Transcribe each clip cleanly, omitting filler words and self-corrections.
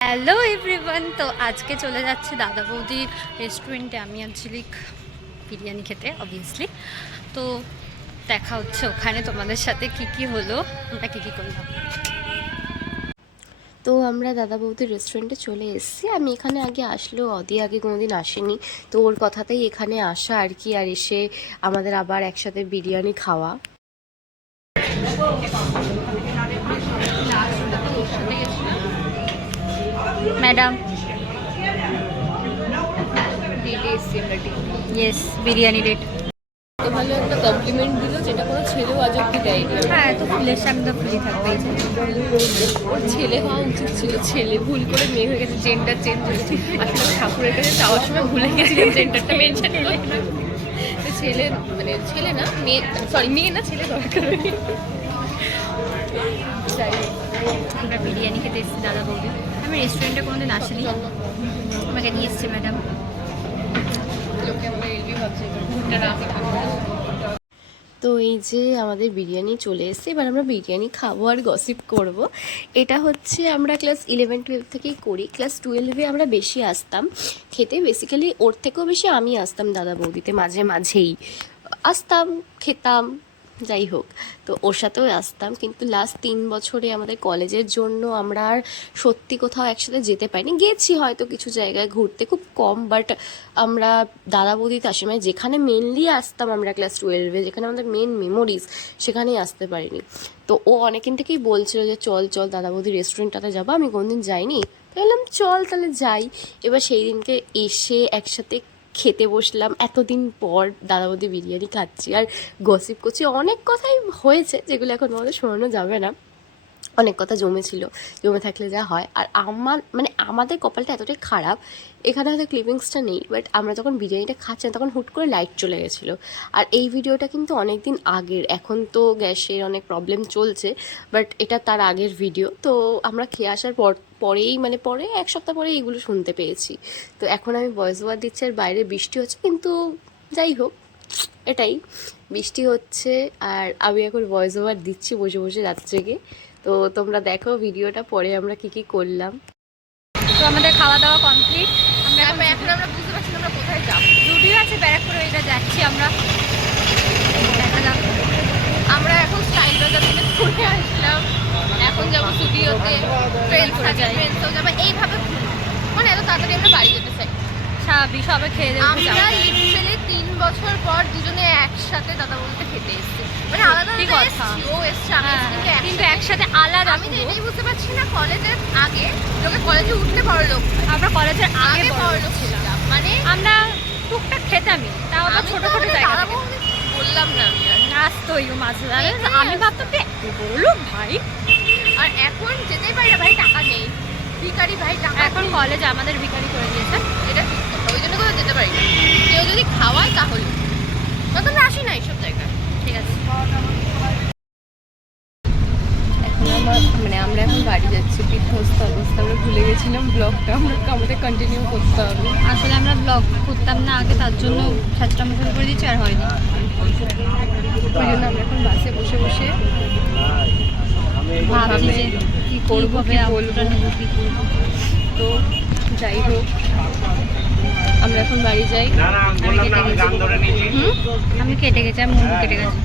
Hello everyone, তো আজকে চলে যাচ্ছে দাদা বৌদির রেস্টুরেন্টে আমি আঞ্চলিক বিরিয়ানি খেতে অবভিয়াসলি। তো দেখা হচ্ছে ওখানে তোমাদের সাথে কি কি হলো, আমরা কি কি করলাম। তো আমরা দাদা বৌদির রেস্টুরেন্টে চলে এসেছি। আমি এখানে আগে আসলেও আগে কোনোদিন আসিনি, তো ওর কথাতেই এখানে আসা আর কি। আর এসে আমাদের আবার একসাথে বিরিয়ানি খাওয়া। ম্যাডাম ইয়েস, বিরিয়ানি রেট ভালো একটা কমপ্লিমেন্ট দিল, যেটা কোনো ছেলেও আজ অব্দি দেয়নি। হ্যাঁ, তো ফুলের সামনে ফুলি থাকবে। ওর ছেলে হওয়া উচিত ছিল, ছেলে ভুল করে মেয়ে হয়ে গেছে, জেন্ডার চেঞ্জ হয়েছে। আসলে ঠাকুরের কাছে যাওয়ার সময় ভুলে গেছিলাম জেন্ডারটা মেনশন করতে। তো ছেলে মানে ছেলে না মেয়ে, সরি মেয়ে না ছেলে দরকার। আমরা বিরিয়ানি খেতে এসেছি দাদা বৌদি। আমি রেস্টুরেন্টে কোনোদিন আসিনি, আমাকে নিয়ে এসছে ম্যাডাম। লোকে আমাদের এলবি ভাবছে ঘুরটা না তো এই যে আমাদের বিরিয়ানি চলে এসেছে, এবার আমরা বিরিয়ানি খাবো আর গসিপ করব। এটা হচ্ছে আমরা ক্লাস 11-12 থেকেই করি। ক্লাস 12-এ আমরা বেশি আসতাম খেতে, বেসিক্যালি ওর থেকেও বেশি আমি আসতাম দাদা বৌদিতে, মাঝে মাঝেই আসতাম, খেতাম, যাই হোক। তো ওর সাথেও আসতাম, কিন্তু লাস্ট 3 বছরে আমাদের কলেজের জন্য আমরা আর সত্যি কোথাও একসাথে যেতে পারিনি। গেছি হয়তো কিছু জায়গায় ঘুরতে, খুব কম, বাট আমরা দাদা বৌদিতে আসি, মানে যেখানে মেনলি আসতাম আমরা ক্লাস 12-এ, যেখানে আমাদের মেন মেমোরিজ, সেখানেই আসতে পারিনি। তো ও অনেকদিন থেকেই বলছিল যে চল চল দাদা বৌদির রেস্টুরেন্টটাতে যাবো, আমি কোনোদিন যাইনি। তো বললাম চল তাহলে যাই। এবার সেই দিনকে এসে একসাথে খেতে বসলাম, এতদিন পর দাদা বৌদি বিরিয়ানি খাচ্ছি আর গসিপ করছি। অনেক কথাই হয়েছে যেগুলো এখন আমাদের শোনানো যাবে না, অনেক কথা জমেছিল, জমে থাকলে যা হয়। আর আমাদের কপালটা এতটাই খারাপ, এখানে হয়তো ক্লিপিংসটা নেই, বাট আমরা যখন বিরিয়ানিটা খাচ্ছিলাম তখন হুট করে লাইট চলে গেছিলো। আর এই ভিডিওটা কিন্তু অনেক দিন আগের, এখন তো গ্যাসের অনেক প্রবলেম চলছে, বাট এটা তার আগের ভিডিও। তো আমরা খেয়ে আসার পরেই পরে 1 সপ্তাহ পরে এইগুলো শুনতে পেয়েছি। তো এখন আমি ভয়েস ওভার দিচ্ছি আর বাইরে বৃষ্টি হচ্ছে, কিন্তু যাই হোক, এটাই, বৃষ্টি হচ্ছে আর আমি এখন ভয়েস ওভার দিচ্ছি বসে বসে রাত জেগে। তো তোমরা দেখো ভিডিওটা, পরে আমরা কি কি করলাম। তো আমাদের খাওয়া দাওয়া কমপ্লিট। এখন আমরা বুঝতে পারছি আমরা কোথায় যাবো। স্টুডিও আছে ব্যারাকপুরে, এটা যাচ্ছি আমরা। দেখা যাক। আমরা এখন স্টাইল বাজার থেকে ঘুরে আসলাম, এখন যাবো স্টুডিওতে, ট্রেন করে যাই। ট্রেনতেও যাবো, এইভাবে মানে এত তাড়াতাড়ি আমরা বাড়ি যেতে চাই। স্বাভাবিক, সবাই খেয়ে দেবো। আমরা লিটারালি 3 বছর পর দুজনে একসাথে দাদা বলতে খেতে এসেছি, মানে আলাদা সত্যি আলাদা কথা। এসেছি, ও এসছে আমি এসেছি, কিন্তু একসাথে আলাদা। আমি তো এটাই বুঝতে পারছি না, কলেজের আগে লোকে কলেজে উঠলে বড় লোক, আমরা কলেজের আগে বড় লোক ছিলাম, মানে আমরা টুকটাক খেতামই, তাও আবার ছোট ছোট জায়গা থেকে। বললাম না আমি আর। নাচতোই মাঝে মাঝে, আমি ভাবতাম যে এত বড় লোক ভাই। আর এখন যেতেই পারি না ভাই, টাকা নেই, ভিখারি ভাই টাকা। এখন কলেজ আমাদের ভিখারি করে দিয়েছে, এটা ঠিক কথা, ওই জন্য কোথাও যেতে পারি না। কেউ যদি খাওয়ায় তাহলে, তখন আমরা আসি না এইসব জায়গায়। ঠিক আছে। এখন আমরা এখন বাড়ি যাচ্ছি, বিধ্বস্ত অবস্থা, আমরা ভুলে গেছিলাম ব্লগটা আমাদের কন্টিনিউ করতে হবে। আসলে আমরা ব্লগ করতাম না আগে, তার জন্য সাজটা মতো করে দিচ্ছি, আর হয়নি। ওই জন্য আমরা এখন বাসে বসে বসে ভাবছি যে কি করবো, কি বলবো। কি করবো। তো যাই হোক, আমরা এখন বাড়ি যাই। আমি কেটে গেছি, আমি মুন্ডু কেটে গেছি।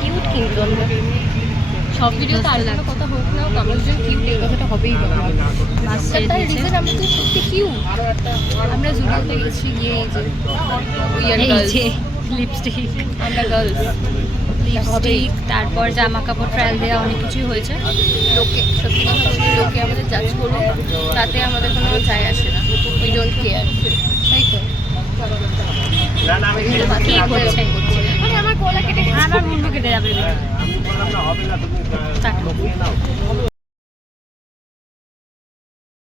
কিউট, কিন্তু আমরা সব ভিডিওতে আলাদা কথা হোক না হোক, আমরা যদি কিউট, এই কথাটা হবেই হবে। তার রিজন আমরা তো সত্যি কিউট। আমরা জুডিওতে গেছি, গিয়ে এই যে লিপস্টিক, আমরা গার্লস, লিপস্টিক, তারপর জামা কাপড় ট্রায়াল দেওয়া, অনেক কিছুই হয়েছে। লোকে সত্যি কথা বলতে, লোকে আমাদের জাজ করুক, তাতে আমাদের কোনো যায় আসে না, উই ডোন্ট কেয়ার, তাই তো। কি করছে? মানে আমার গলা কেটে গেছে, আমার মুন্ডু কেটে যাবে।